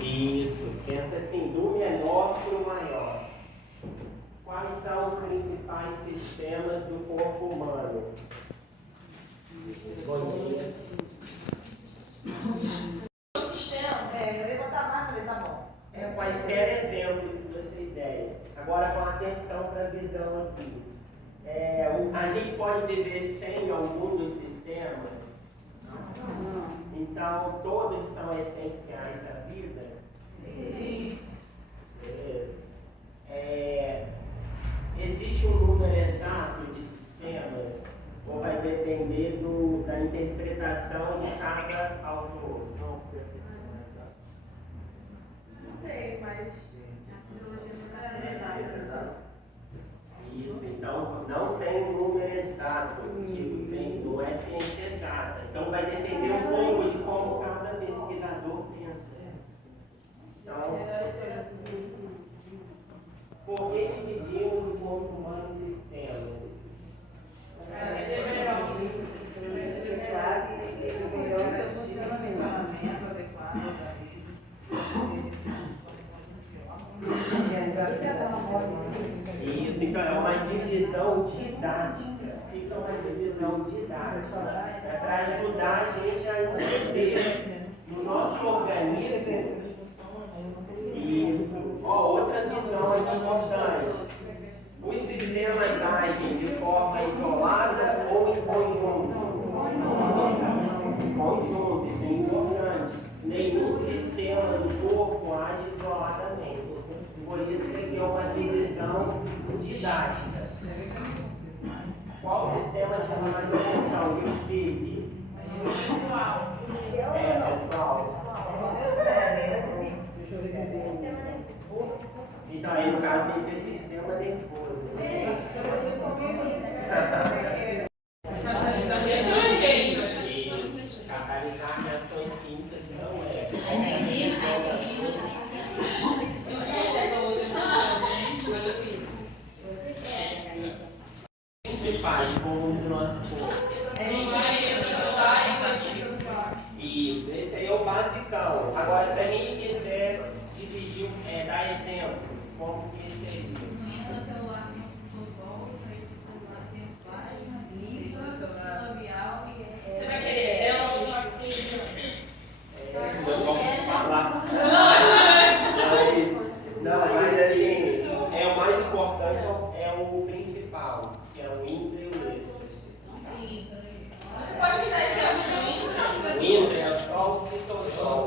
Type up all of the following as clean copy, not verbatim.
Isso, pensa assim, do menor para o maior. Quais são os principais sistemas do corpo humano? Bom dia. O sistema, eu ia botar mais, falei, tá bom. Quaisquer exemplos que vocês derem. Agora com atenção para a visão aqui. A gente pode viver sem algum dos sistemas? Então, todos são essenciais da vida? Sim. Existe um número exato de sistemas? Ou vai depender da interpretação de cada autor? Não sei, mas a teologia não é exata. Isso, então não tem um número exato, não é ciência exata. Então vai depender um pouco de como cada pesquisador pensa. Então, por que dividimos o corpo humano em sistemas? Isso, então é uma divisão didática. O que é uma divisão didática? É para ajudar a gente a entender no nosso organismo. Isso. Outra visão é importante. Os sistemas agem de forma isolada ou em conjunto? Conjunto, isso é importante. Nenhum sistema do corpo age isoladamente. Por isso que é uma divisão didática. Qual sistema chama mais atenção? E o FIG? Pessoal. Então, aí no caso tem que ser sistema nervoso. Catalisar reações químicas não é. Principais como do nosso corpo. Isso, esse aí é o basicão. Agora, se a gente quiser dividir, dar exemplos, como que seria? Você vai querer exemplo ou oxigênio? Vamos falar. Não, mas assim, o mais importante é o principal, que é o intra e o extra. Você pode me dar exemplo do intra? O intra é só o citosol.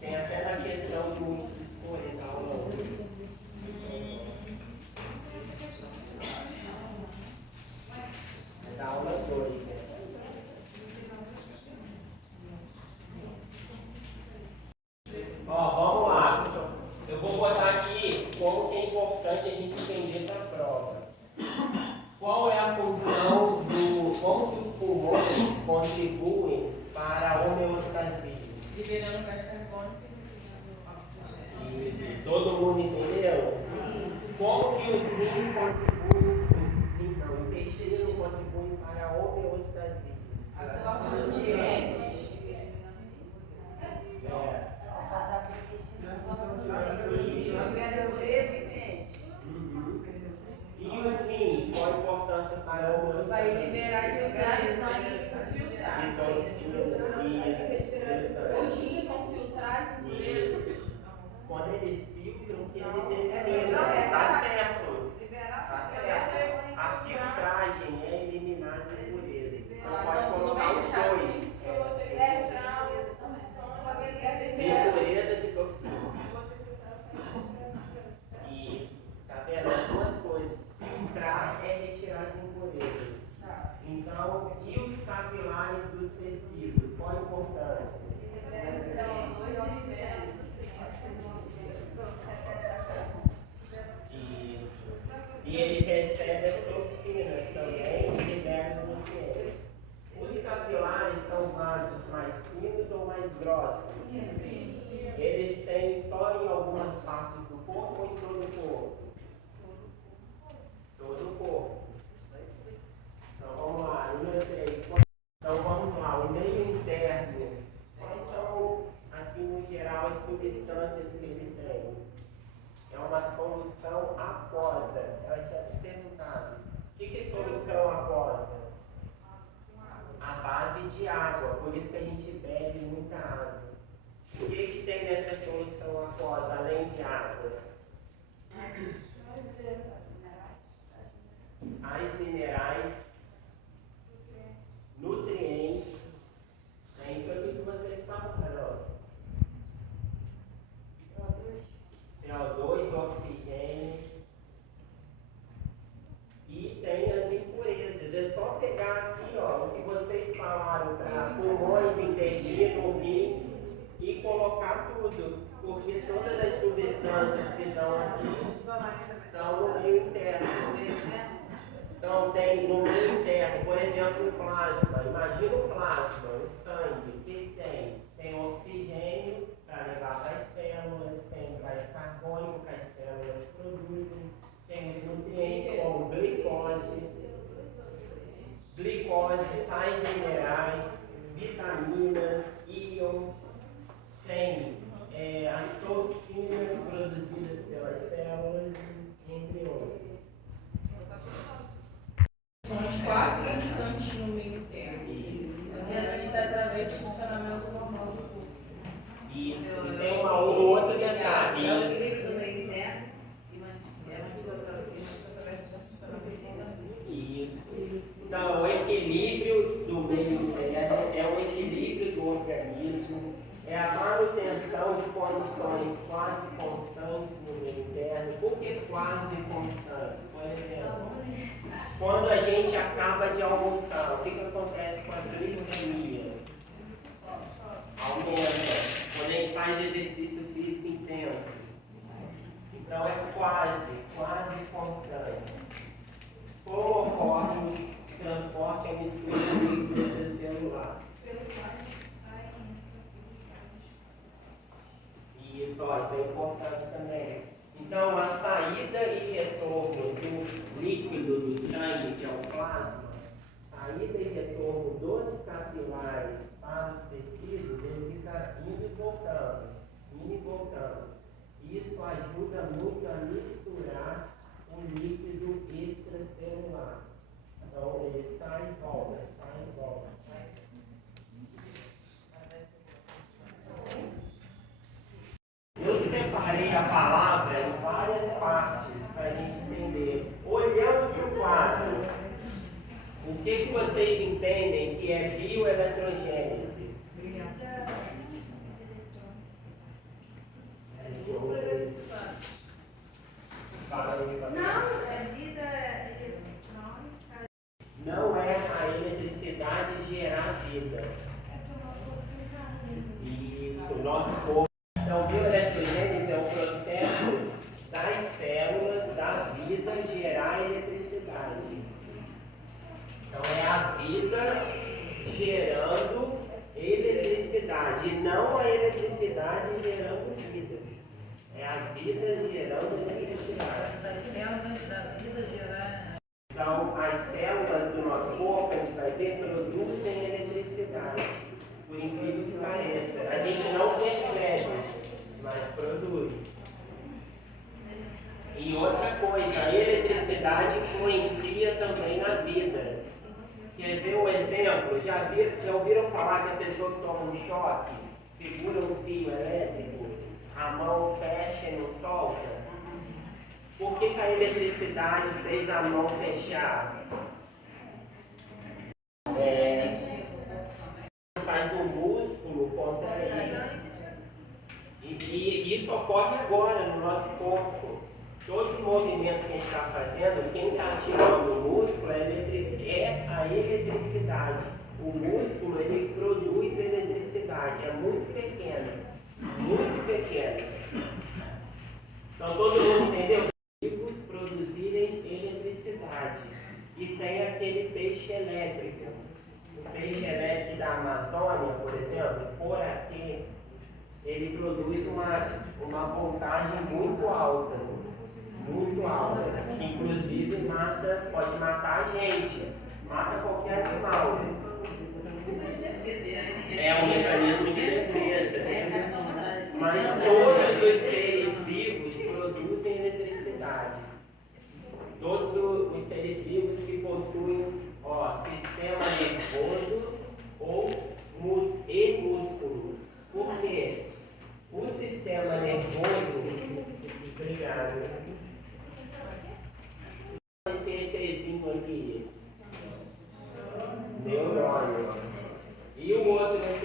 Tem até na questão de muitos escolhas ao longo. Da aula 2, né? Vamos lá. Eu vou botar aqui como que é importante a gente entender essa prova. Qual é a função como que os pulmões contribuem para a homeostasia? Liberando gás carbônico e Isso. Todo mundo entendeu? Como que os rins contribuem, o intestino contribui para a homeostasia? E os rins, qual a importância para a homeostasia? vai liberar e os rins vão filtrar as impurezas. Quando eles filtram, que eles eliminam. Tá certo. A filtragem é eliminar as impurezas. Então pode colocar os dois. Impurezas e toxinas. Isso. Tá vendo? As duas coisas. Filtrar é retirar as impurezas. Então, e os capilares dos tecidos? Qual a importância? Isso. E ele recebe as toxinas também e libera os nutrientes. Os capilares são vasos mais finos ou mais grossos? Eles têm só em algumas partes do corpo ou em todo o corpo? Todo o corpo. Então vamos lá, número 3. Então vamos lá, o meio interno quais são, assim, no geral, as substâncias que eles têm? É uma solução aquosa. Ela tinha te perguntado. O que é solução aquosa? A base de água. Por isso que a gente bebe muita água. O que tem nessa solução aquosa, além de água? Sais minerais, nutrientes. É isso aqui que vocês falam, Carol. CO2, oxigênio. E tem as impurezas. É só pegar aqui, ó, o que vocês falaram para pulmões, intestino, rins e colocar tudo. Porque todas as substâncias que estão aqui estão no meio interno. Então tem no meio interno, por exemplo, o plasma. Imagina o plasma, o sangue. O que tem? Tem oxigênio para levar para as células, tem gás carbônico que as células produzem, tem os nutrientes como glicose, sais minerais, vitaminas, íons, tem as toxinas produzidas pelas células, entre outros. São os quatro constantes no meio interno. E através do funcionamento normal do corpo. Isso. E tem um outro detalhe. É o equilíbrio do meio interno e mantido através do funcionamento. Isso. Então, o equilíbrio do meio interno é o equilíbrio do organismo, é a manutenção de condições quase constantes no meio interno. Por que quase constantes? Por exemplo, quando a gente acaba de almoçar, o que acontece com a glicemia? Aumenta. Quando a gente faz exercício físico intenso. Então é quase constante. Como ocorre o transporte a mistura intracelular? Isso é importante também. Então, a saída e retorno do líquido do sangue, que é o plasma, saída e retorno dos capilares para os tecidos, ele fica indo e voltando. Isso ajuda muito a misturar o líquido extracelular. Então, ele sai e volta. Eu separei a palavra em várias partes para a gente entender. Olhando para o quadro, o que vocês entendem que é bioeletrogênese? Não, é vida eletrônica. Não é a eletricidade gerar vida. Isso, o nosso corpo. Então, bioeletrogênese é o processo das células da vida gerar eletricidade. Então, é a vida gerando eletricidade, não a eletricidade gerando vida. É a vida gerando eletricidade. Das células da vida gerar. Então, as células do nosso corpo, a gente vai ver, produzem eletricidade. Por incrível que pareça. A gente não percebe, mas produz. E outra coisa, a eletricidade influencia também na vida. Quer ver um exemplo? Já ouviram falar que a pessoa que toma um choque, segura um fio elétrico, a mão fecha e não solta? Por que a eletricidade fez a mão fechar? Faz um músculo contrair. E isso ocorre agora no nosso corpo. Todos os movimentos que a gente está fazendo, quem está ativando o músculo é a eletricidade. O músculo, ele produz eletricidade, é muito pequeno. Então todo mundo entendeu? Os produzirem eletricidade. E tem aquele peixe elétrico. O peixe elétrico da Amazônia, por exemplo, por aqui, ele produz uma voltagem muito alta. Inclusive pode matar a gente, mata qualquer animal. É um mecanismo de defesa. Mas todos os seres vivos produzem eletricidade. Todos os seres vivos que possuem sistema nervoso e músculo. Por quê? O sistema nervoso. Obrigado. Esse ETzinho aqui. Neurônio. E o outro ET?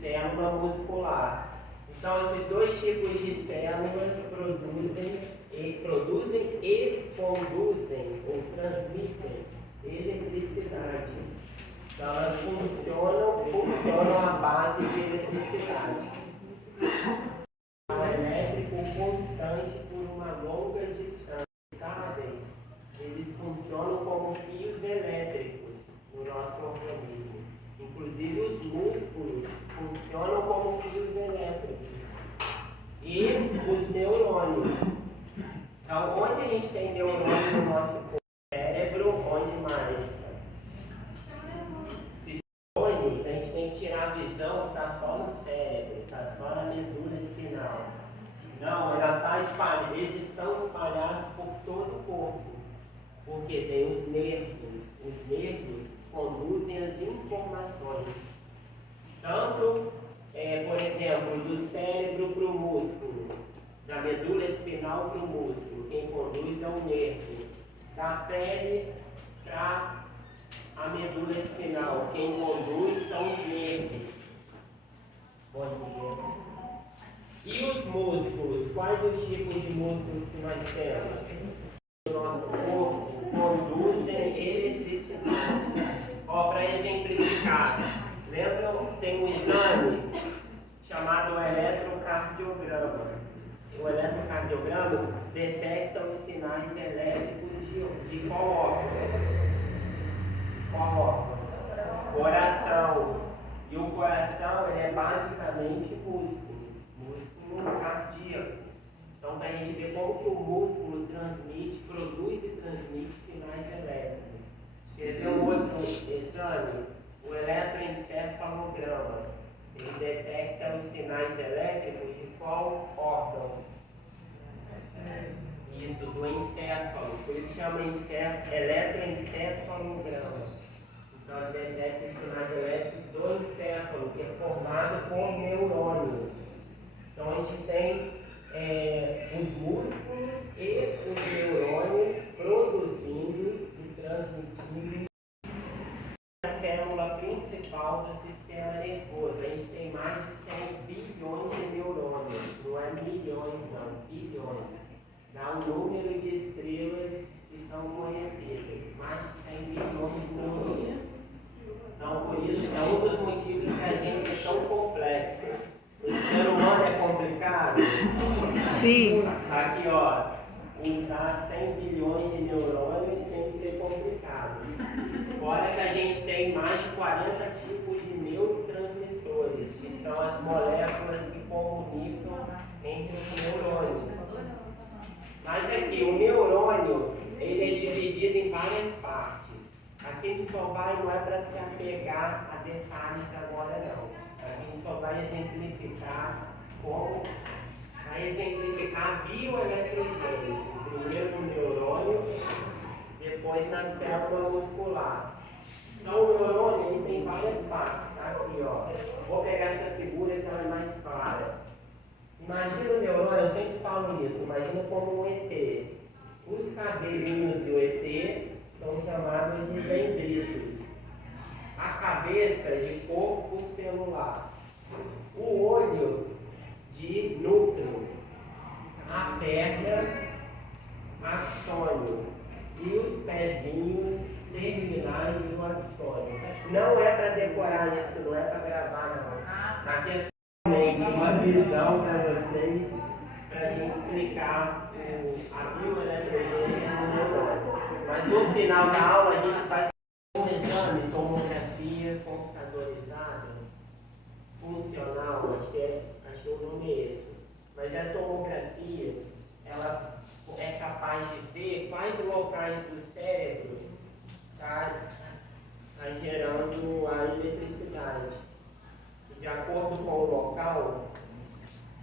Célula muscular. Então, esses dois tipos de células produzem e conduzem ou transmitem eletricidade. Então, elas funcionam à base de eletricidade. Elétrico constante por uma longa distância. Cáveis, eles funcionam como fios elétricos no nosso organismo. Inclusive os músculos funcionam como fios elétricos. E os neurônios. Então, onde a gente tem neurônio no nosso corpo? Cérebro, onde mais? Neurônios, a gente tem que tirar a visão que está só no cérebro, está só na medula espinal. Não, ela está espalhada, eles estão espalhados por todo o corpo. Porque tem os nervos. Os nervos conduzem as informações. Tanto, por exemplo, do cérebro para o músculo, da medula espinal para o músculo, quem conduz é o nervo. Da pele para a medula espinal, quem conduz são os nervos. Bom dia. E os músculos? Quais os tipos de músculos que nós temos? O nosso corpo conduzem eletricidade. Para exemplificar, lembram? Tem um exame chamado eletrocardiograma. O eletrocardiograma detecta os sinais elétricos de qual órgão? Coração. E o coração é basicamente músculo cardíaco. Então, para a gente ver como que o músculo produz e transmite sinais elétricos. Quer ver um outro exame? O eletroencefalograma. Ele detecta os sinais elétricos de qual órgão? Isso, do encéfalo. Por isso chama eletroencefalograma. Então, ele detecta os sinais elétricos do encéfalo, que é formado por neurônios. Então, a gente tem os músculos e os neurônios produzindo e transmitindo a célula principal do sistema nervoso. A gente tem mais de 100 bilhões de neurônios, não é milhões não, bilhões. Dá um número de estrelas que são conhecidas, mais de 100 bilhões de neurônios. Então, por isso, é um dos motivos que a gente é tão complexo. O ser humano é complicado? Sim. Aqui, usar 100 bilhões de neurônios tem que ser complicado. Fora que a gente tem mais de 40 tipos de neurotransmissores, que são as moléculas que comunicam entre os neurônios. Mas aqui, o neurônio, ele é dividido em várias partes. Aqui a gente só não é para se apegar a detalhes agora não. A gente só vai exemplificar a bioeletrogênese. Primeiro no neurônio, depois na célula muscular. Então o neurônio ele tem várias partes. Aqui, Vou pegar essa figura que ela é mais clara. Imagina o neurônio, eu sempre falo isso, imagina como um ET. Os cabelinhos do ET são chamados de dendritos. A cabeça de corpo celular, o olho de núcleo, a perna, axônio e os pezinhos terminais do axônio. Não é para decorar isso, não é para gravar não. Aqui é somente uma visão para vocês, para a gente explicar a bioeletrogênese do neurônio. Mas no final da aula a gente vai um exame de tomografia computadorizada, funcional, acho que o nome é esse. Mas a tomografia, ela é capaz de ver quais locais do cérebro está gerando a eletricidade. De acordo com o local,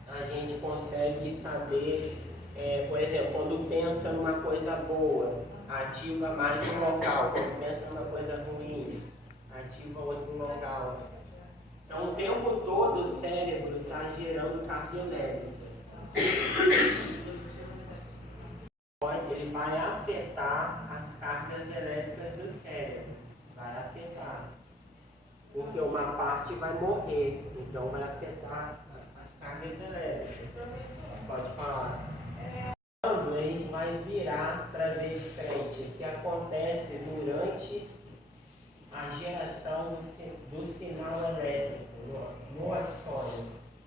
a gente consegue saber, por exemplo, quando pensa numa coisa boa, ativa mais um local. Quando pensa numa coisa ruim, ativa outro local. Então, o tempo todo o cérebro está gerando carga elétrica. Ele vai afetar as cargas elétricas do cérebro. Vai afetar. Porque uma parte vai morrer, então vai afetar as cargas elétricas. Pode falar. Quando ele vai virar para ver de frente, o que acontece durante a geração do sinal elétrico no axônio.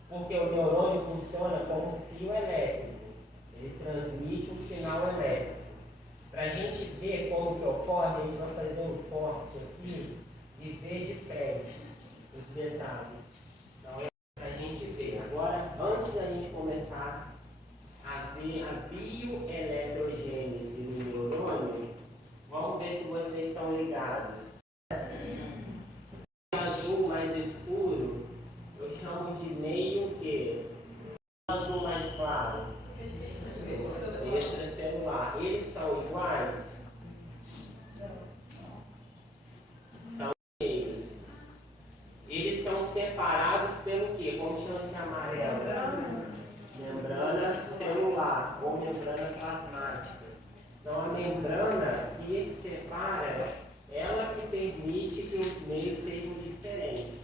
Porque o neurônio funciona como um fio elétrico. Ele transmite um sinal elétrico. Para a gente ver como que ocorre, a gente vai fazer um corte aqui e ver de frente os detalhes. Então é para a gente ver. Agora, antes da gente começar a ver a bioeletrogênese do neurônio, vamos ver se vocês estão ligados. O azul mais escuro, eu chamo de meio que. O azul mais claro, extracelular. Eles são iguais? São meios. Eles são separados pelo quê? Como chama esse amarelo? Membrana celular ou membrana plasmática. Então a membrana que separa, ela que permite que os meios sejam diferentes.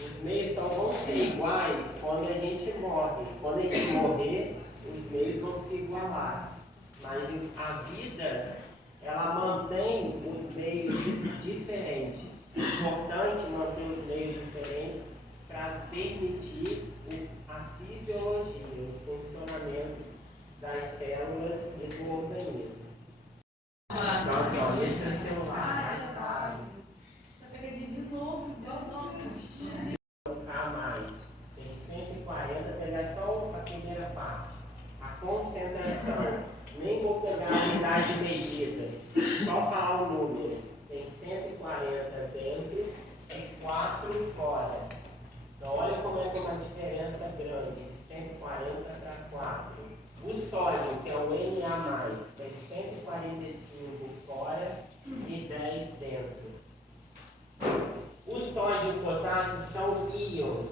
Os meios só vão ser iguais quando a gente morre. Quando a gente morrer, os meios vão se igualar. Mas a vida, ela mantém os meios diferentes. É importante manter os meios diferentes para permitir a fisiologia, o funcionamento das células e do organismo. Então, aqui, ó, extracelular. Essa pegadinha de novo, deu nome. A mais. Tem 140, pegar só a primeira parte. A concentração. Nem vou pegar a unidade medida. Só falar o número. Tem 140 dentro e 4 fora. Então, olha como é que é uma diferença grande. De 140 para 4. O sódio, que é o Na+, tem 145 fora e 10 dentro. O sódio e o potássio são íons.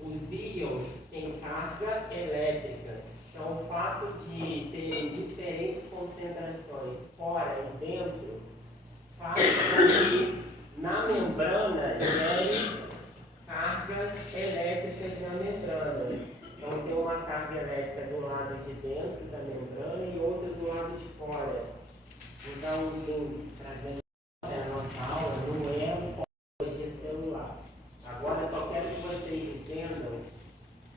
Os íons têm carga elétrica. Então, o fato de terem diferentes concentrações fora e dentro faz com que na membrana gere cargas elétricas na membrana. Então, tem uma carga elétrica do lado de dentro da membrana e outra do lado de fora. Então, trazendo a nossa aula, não é morfologia celular. Agora, só quero que vocês entendam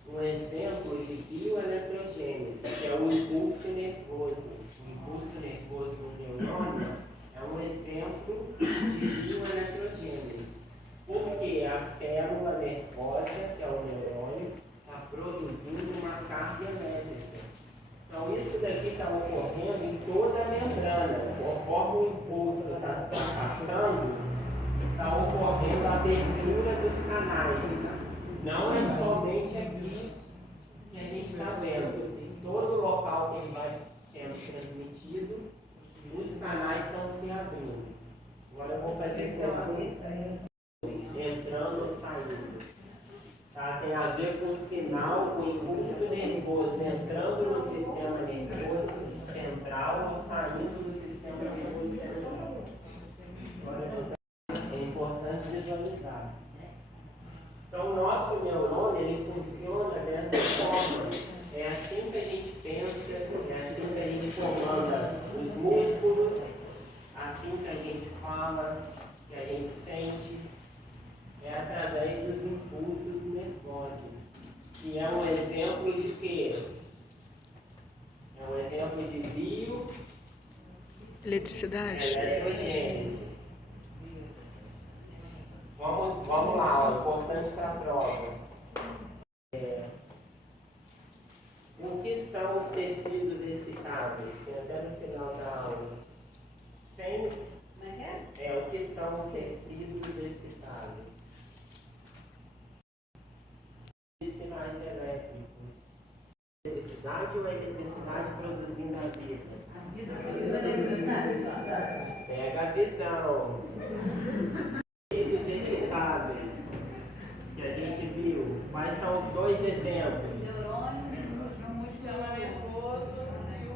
um exemplo de bioeletrogênese, que é o impulso nervoso. O impulso nervoso no neurônio é um exemplo de bioeletrogênese. Porque a célula nervosa, que é o neurônio, está produzindo uma carga elétrica. Então, isso daqui está ocorrendo em toda a membrana. Conforme o impulso está passando, está ocorrendo a abertura dos canais. Não é somente aqui que a gente está vendo. Em todo local que ele vai sendo transmitido, os canais estão se abrindo. Agora eu vou fazer isso entrando e saindo. Tá? Tem a ver com o sinal, com o impulso nervoso entrando no sistema nervoso central ou saindo do sistema nervoso central. Agora é importante visualizar. Então, o nosso neurônio, ele funciona dessa forma. É assim que a gente pensa, é assim que a gente comanda os músculos, assim que a gente fala, que a gente sente. É através dos impulsos nervosos. Que é um exemplo de quê? É um exemplo de bioeletrogênese. Vamos lá, ó, importante para a prova. O que são os tecidos excitáveis? Tem até no final da aula. Sem. Como é que é? potenciais elétricos. Eletricidade ou eletricidade produzindo a vida? Pega a visão. Redes excitáveis que a gente viu. Quais são os dois exemplos? O sistema nervoso e o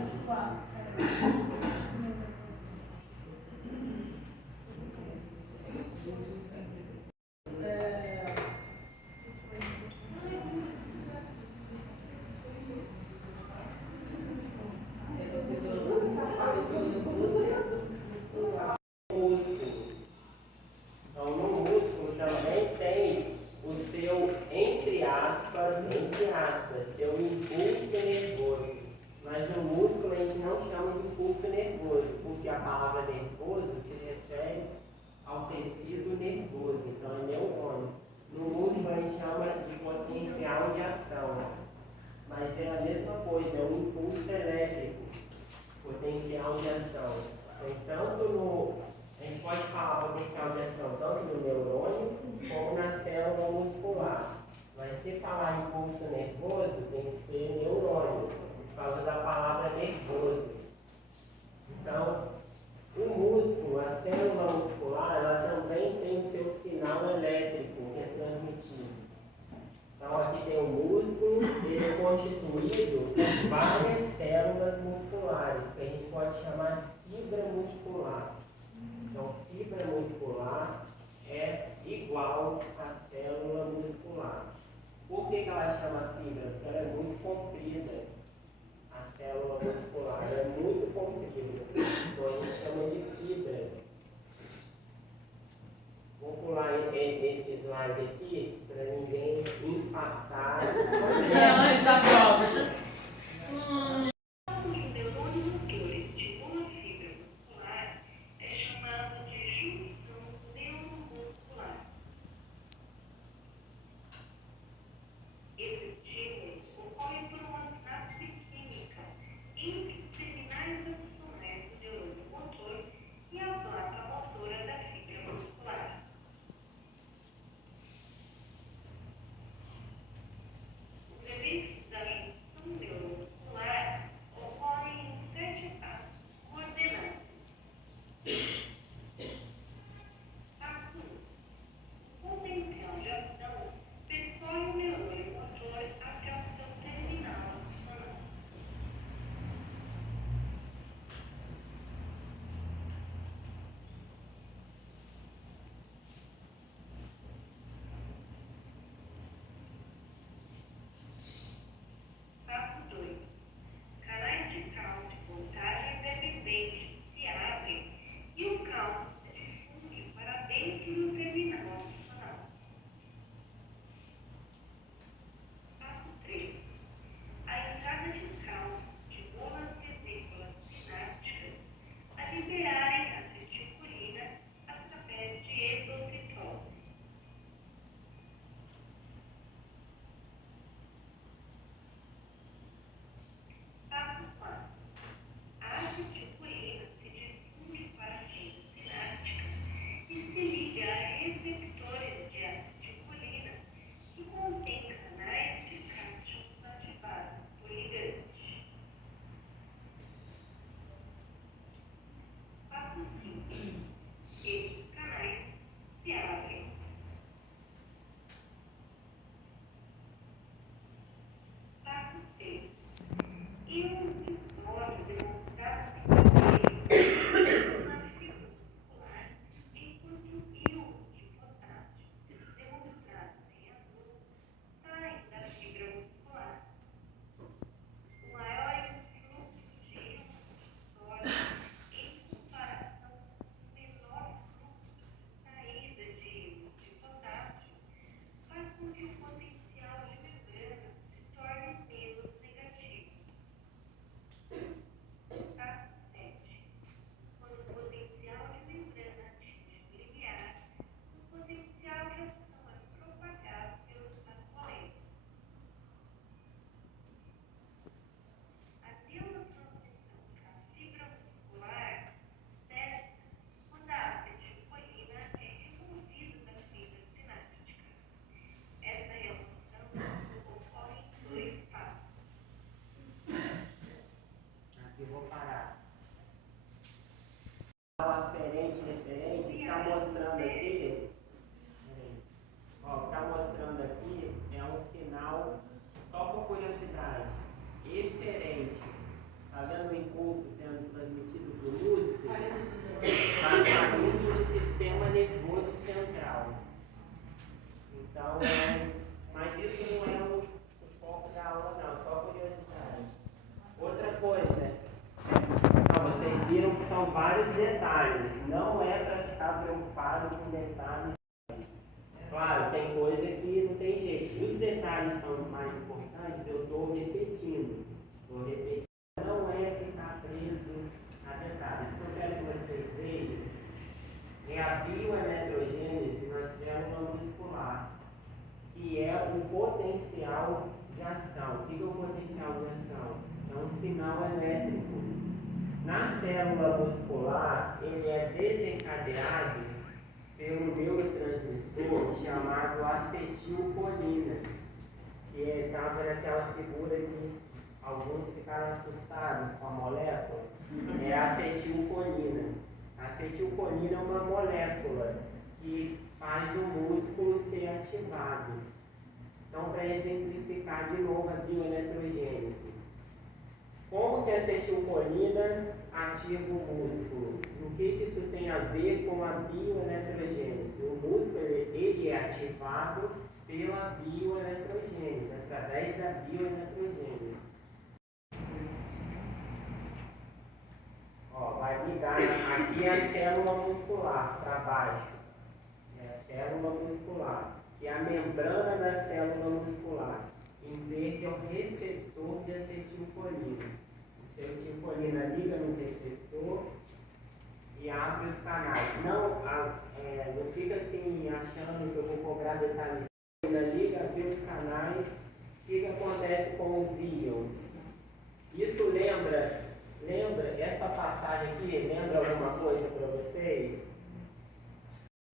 muscular. Então, no músculo também tem o seu, entre aspas, seu impulso nervoso. Mas no músculo a gente não chama de impulso nervoso, porque a palavra nervoso se refere ao tecido nervoso, então é neurônio. No músculo a gente chama de potencial de ação, mas é a mesma coisa, é um impulso elétrico, potencial de ação. Então, a gente pode falar potencial de ação tanto no neurônio como na célula muscular. Mas se falar impulso nervoso, tem que ser neurônio, por causa da palavra nervoso. Então, o músculo, a célula muscular, ela também tem o seu sinal elétrico que é transmitido. Então, aqui tem o músculo, ele é constituído por várias células musculares, que a gente pode chamar de fibra muscular. Então, fibra muscular é igual à célula muscular. Por que ela chama fibra? Porque ela é muito comprida. A célula muscular ela é muito comprida. Então, a gente chama de fibra. Vou pular esse slide aqui para ninguém infartar. Antes da prova. Quando o neurônio motor estimula a fibra muscular, é chamado de junção neuromuscular. Esse estímulo ocorre por uma sinapse química entre os terminais axonais do neurônio motor e a placa motora da fibra muscular. Os eventos da junção neuromuscular ocorrem em 7 passos coordenados. Passo 1. O potencial de ação percorre o neurônio motor até o seu terminal axonal. Passo 2. Canais de cálcio voltagem dependente se abrem e o cálcio se difunde para dentro do terminal axonal. Passo 3. A entrada de cálcio estimula as vesículas sinápticas a liberarem acetilcolina através de exocitose. Passo 4. A acetilcolina se difunde para a fibra sináptica e se liga à detalhes são os mais importantes, eu estou repetindo. Estou repetindo. Não é ficar preso a detalhes. O que eu quero que vocês vejam é a bioeletrogênese na célula muscular, que é o potencial de ação. O que é o potencial de ação? É um sinal elétrico. Na célula muscular, ele é desencadeado pelo neurotransmissor chamado acetilcolina, que está por aquela figura que alguns ficaram assustados com a molécula. É a acetilcolina. A acetilcolina é uma molécula que faz o músculo ser ativado. Então, para exemplificar de novo a bioeletrogênese, como que a acetilcolina ativa o músculo? O que isso tem a ver com a bioeletrogênese? O músculo ele é ativado pela bioeletrogênese, através da bioeletrogênese. Ó, vai ligar aqui a célula muscular para baixo. É a célula muscular. E a membrana da célula muscular. Em verde é o receptor de acetilcolina. A acetilcolina liga no receptor e abre os canais. Não fica assim achando que eu vou cobrar detalhes. Ela liga, abre os canais. O que acontece com os íons? Isso lembra essa passagem aqui? Lembra alguma coisa para vocês?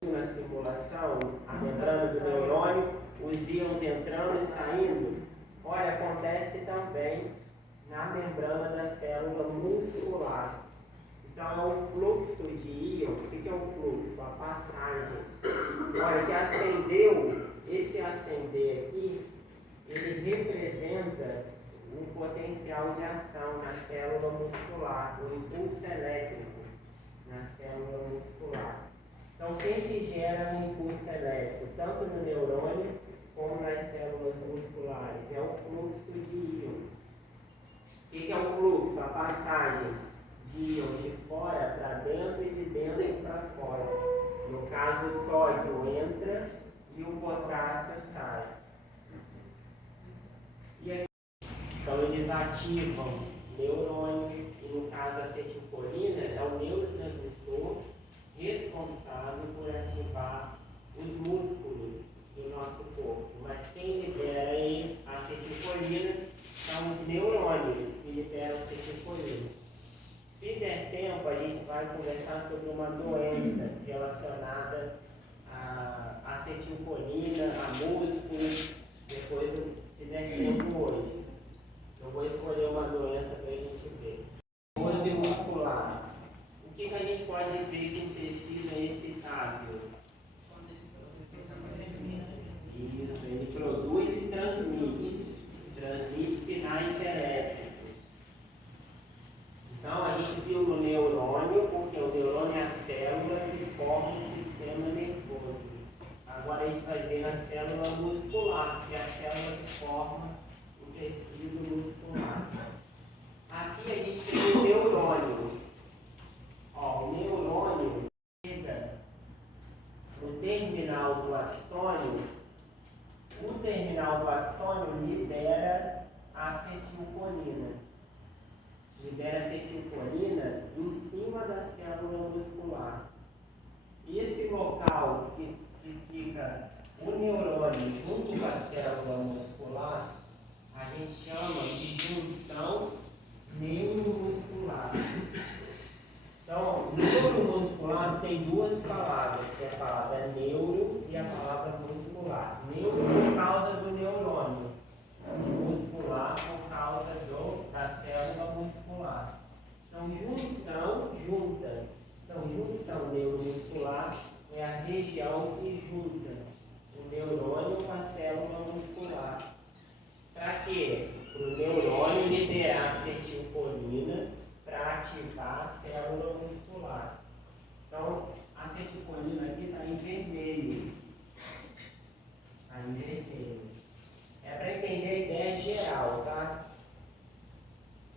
Na simulação, a membrana do neurônio, os íons entrando e saindo. Olha, acontece também na membrana da célula muscular. Então é um fluxo de íons. O que é um fluxo? A passagem. Olha, que acendeu, esse acender aqui, ele representa um potencial de ação na célula muscular, um impulso elétrico na célula muscular. Então, quem que gera um impulso elétrico, tanto no neurônio como nas células musculares? É o fluxo de íons. O que é o fluxo? A passagem de íons de fora para dentro e de dentro para fora. No caso, o sódio entra e o potássio sai. E aqui, então, eles ativam neurônios, e no caso a acetilcolina é o neurotransmissor responsável por ativar os músculos do nosso corpo. Mas quem libera a acetilcolina são os neurônios que liberam a acetilcolina. Se der tempo, a gente vai conversar sobre uma doença relacionada a acetilcolina, a músculos, depois, se der tempo hoje. Eu vou escolher uma doença para a gente ver. Neurose muscular. O que a gente pode dizer que um tecido é excitável? Isso, ele produz e transmite sinais elétricos. Então, a gente viu no neurônio, porque o neurônio é a célula que forma o sistema nervoso. Agora a gente vai ver na célula muscular, que é a célula que forma o tecido muscular. Aqui a gente tem o neurônio. Ó, o neurônio chega no terminal do axônio. O terminal do axônio libera acetilcolina. Libera acetilcolina em cima da célula muscular. E esse local que fica o neurônio junto com a célula muscular, a gente chama de junção neuromuscular. Então, neuromuscular tem duas palavras, que é a palavra neuro e a palavra muscular. Neuro por causa do neurônio, muscular por causa da célula muscular. Então, junção neuromuscular é a região que junta o neurônio com a célula muscular. Para quê? Para o neurônio liberar acetilcolina para ativar a célula muscular. Então, a acetilcolina aqui está em vermelho. Está em vermelho. É para entender a ideia geral, tá?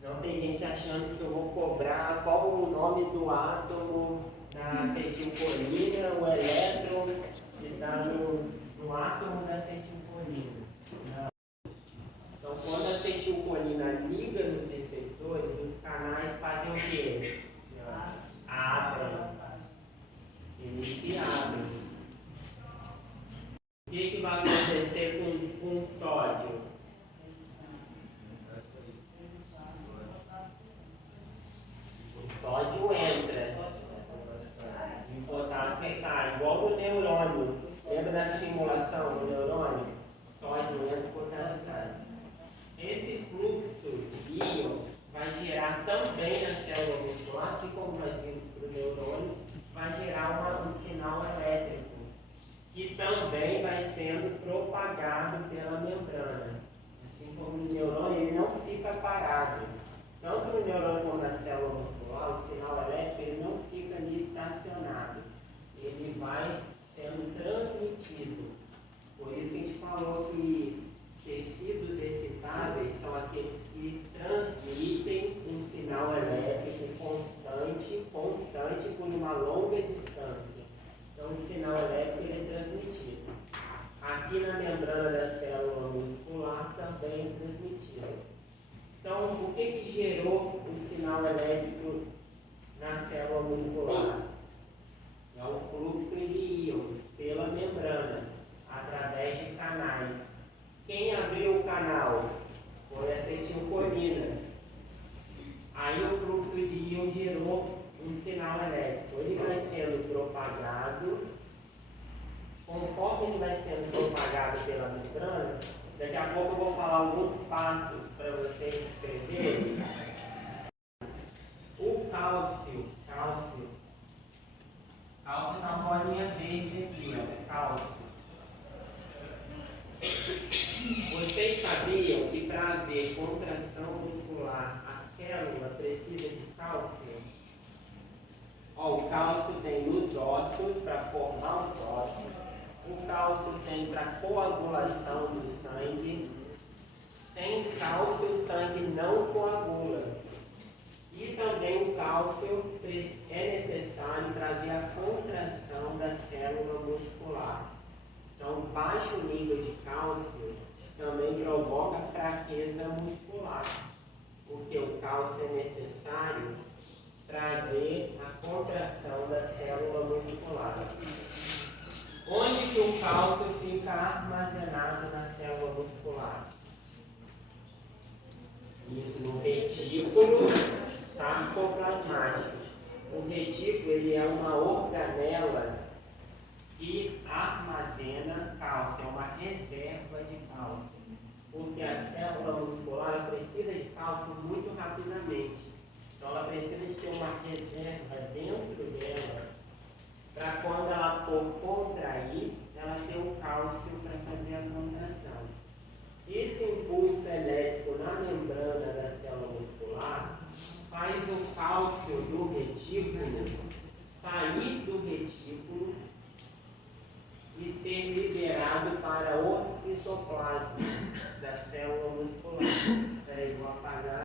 Não tem gente achando que eu vou cobrar qual o nome do átomo da acetilcolina, o elétron que está no átomo da acetilcolina. O que vai acontecer com o sódio? O sódio entra. E o potássio sai. Igual no neurônio. Lembra da estimulação do neurônio? Sódio entra e potássio sai. Esse fluxo de íons vai gerar também na célula muscular, assim como nós vimos para o neurônio, vai gerar um sinal elétrico, que também vai sendo propagado pela membrana. Assim como no neurônio, ele não fica parado. Tanto no neurônio como na célula muscular, o sinal elétrico ele não fica ali estacionado. Ele vai sendo transmitido. Por isso que a gente falou que tecidos excitáveis são aqueles que transmitem um sinal elétrico constante por uma longa distância. Então, o sinal elétrico ele é transmitido. Aqui na membrana da célula muscular também é transmitido. Então, o que gerou o sinal elétrico na célula muscular? É o fluxo de íons pela membrana, através de canais. Quem abriu o canal foi a acetilcolina. Aí o fluxo de íon gerou um sinal elétrico. Ele vai sendo propagado. Conforme ele vai sendo propagado pela membrana, daqui a pouco eu vou falar alguns passos para vocês escreverem. O cálcio na bolinha verde aqui, ó, cálcio. Vocês sabiam que para haver contração muscular, a célula precisa de cálcio? Ó, o cálcio tem nos ossos para formar os ossos. O cálcio tem para coagulação do sangue. Sem cálcio, o sangue não coagula. E também o cálcio é necessário para haver a contração da célula muscular. Então, baixo nível de cálcio também provoca fraqueza muscular, porque o cálcio é necessário para haver a contração da célula muscular. Onde que o cálcio fica armazenado na célula muscular? Isso, no retículo sarcoplasmático. O retículo ele é uma organela que armazena cálcio, é uma reserva de cálcio. Porque a célula muscular precisa de cálcio muito rapidamente. Então ela precisa de ter uma reserva dentro dela para quando ela for contrair, ela ter o cálcio para fazer a contração. Esse impulso elétrico na membrana da célula muscular faz o cálcio do retículo sair do retículo e ser liberado para o citoplasma da célula muscular. Peraí, vou apagar.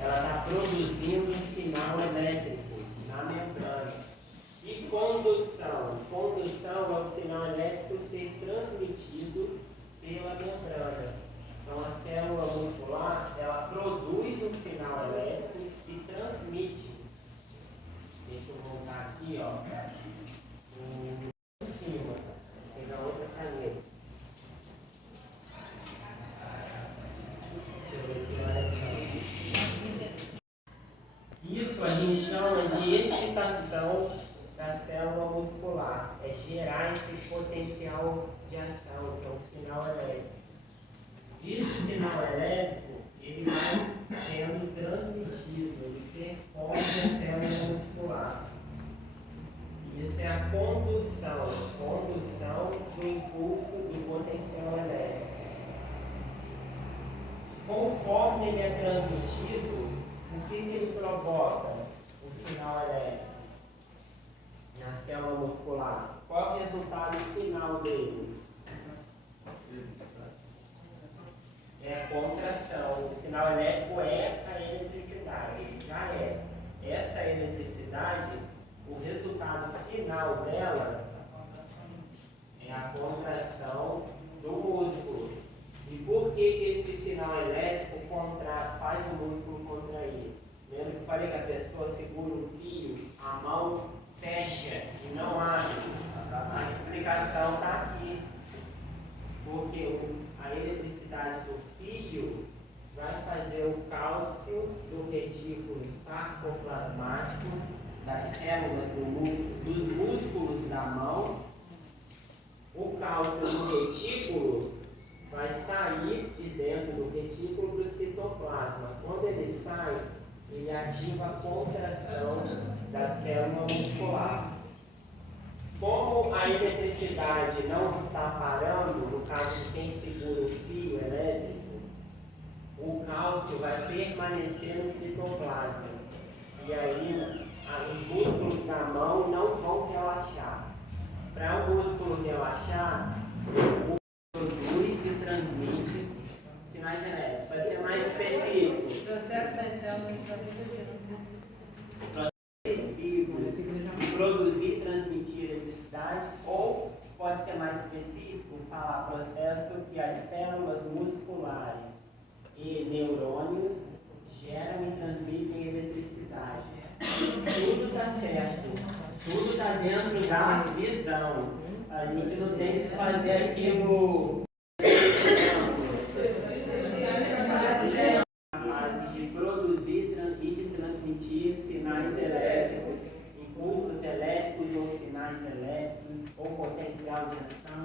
Ela está produzindo um sinal elétrico na membrana. E condução. Condução é o sinal elétrico ser transmitido pela membrana. Então a célula muscular, ela produz um sinal elétrico e transmite. Deixa eu voltar aqui, ó. Em cima. Vou pegar outra caneta. Isso a gente chama de excitação da célula muscular. É gerar esse potencial de ação, que é um sinal elétrico. Esse sinal elétrico, ele vai sendo transmitido, ele percorre a célula muscular. Isso é a condução do impulso do potencial elétrico. Conforme ele é transmitido, o que ele provoca? O sinal elétrico na célula muscular. Qual é o resultado final dele? É a contração. O sinal elétrico é a eletricidade. Ele já é. Essa eletricidade, o resultado final dela é a contração do músculo. E por que esse sinal elétrico faz o músculo contrair? Lembra que eu falei que a pessoa segura um fio, a mão fecha e não abre? A explicação está aqui. porque a eletricidade do fio vai fazer o cálcio do retículo sarcoplasmático das células dos músculos da mão. O cálcio do retículo vai sair de dentro do retículo para o citoplasma. Quando ele sai, ele ativa a contração da célula muscular. Como a eletricidade não está parando, no caso de quem segura o fio elétrico, o cálcio vai permanecer no citoplasma. E aí, os músculos da mão não vão relaxar. Para o músculo relaxar, o produz e transmite sinais genéticos. Para ser mais específico, O processo das células da de produzir e transmitir eletricidade, ou pode ser mais específico, falar processo que as células musculares e neurônios geram e transmitem eletricidade. Tudo está certo, tudo está dentro da visão. A gente não tem que fazer aquilo capaz de produzir e de transmitir sinais elétricos, impulsos elétricos ou sinais elétricos, ou potencial de ação.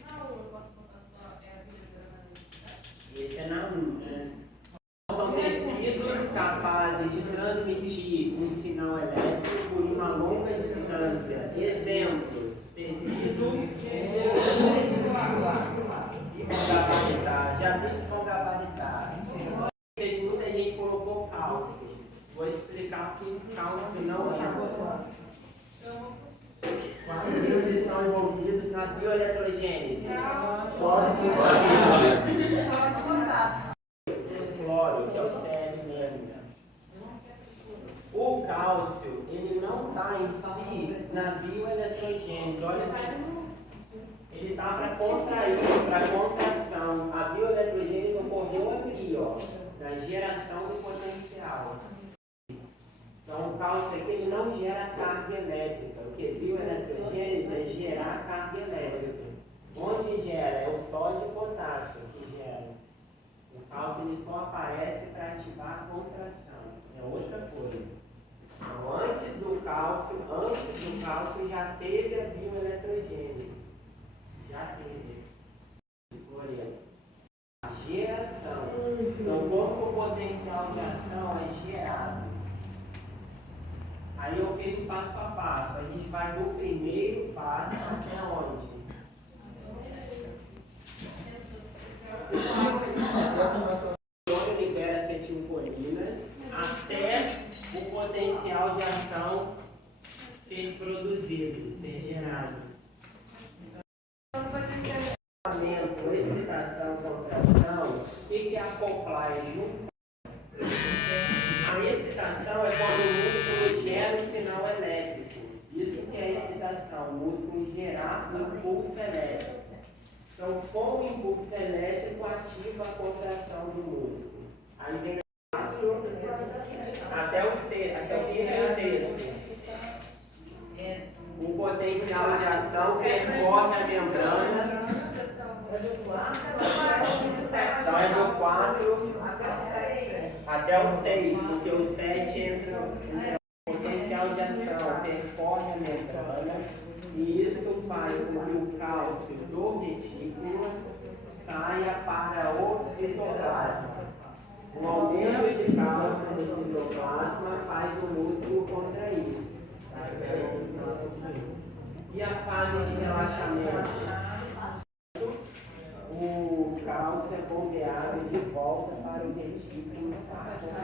Na aula, eu posso contar só a videograma. Esse é na 1, né? São tecidos capazes de transmitir um sinal elétrico por uma longa distância. Exemplos: tecido e com gabaridade. Já vi com gabaridade. Muita gente colocou cálcio. Vou explicar que cálcio não é água. Quais eles estão envolvidos na bioeletrogênese? Só no contato. Cloro, que é o CL-. O cálcio, ele não está em si na bioeletrogênese. Olha, ele está para contrair, para contração. A bioeletrogênese ocorreu aqui, ó, na geração do potencial. Então, o cálcio aqui ele não gera carga elétrica, porque bioeletrogênese é gerar carga elétrica. Onde gera? É o sódio e potássio que gera. O cálcio ele só aparece para ativar a contração, é outra coisa. Então, antes do cálcio já teve a bioeletrogênese. Já teve. A geração. Então, como o potencial de ação é gerado. Aí eu fiz o passo a passo. A gente vai do primeiro passo até onde? O neurônio libera acetilcolina até o potencial de ação ser produzido, ser gerado. Excitação, contração, o que é acoplar? É junto. A excitação é quando o músculo gera um sinal elétrico. Isso que é excitação, o músculo gerar um impulso elétrico. Então, com o impulso elétrico, ativa a contração do músculo. Aí vem até o sexto. O potencial de ação percorre a membrana. Então é do 4 até o 6, porque o 7 entra. O potencial de ação percorre a membrana e isso faz com que o cálcio do retículo saia para o citoplasma. O aumento de cálcio no citoplasma faz o músculo contrair. E a fase de relaxamento? O cálcio é bombeado de volta para o retículo sarcoplasmático.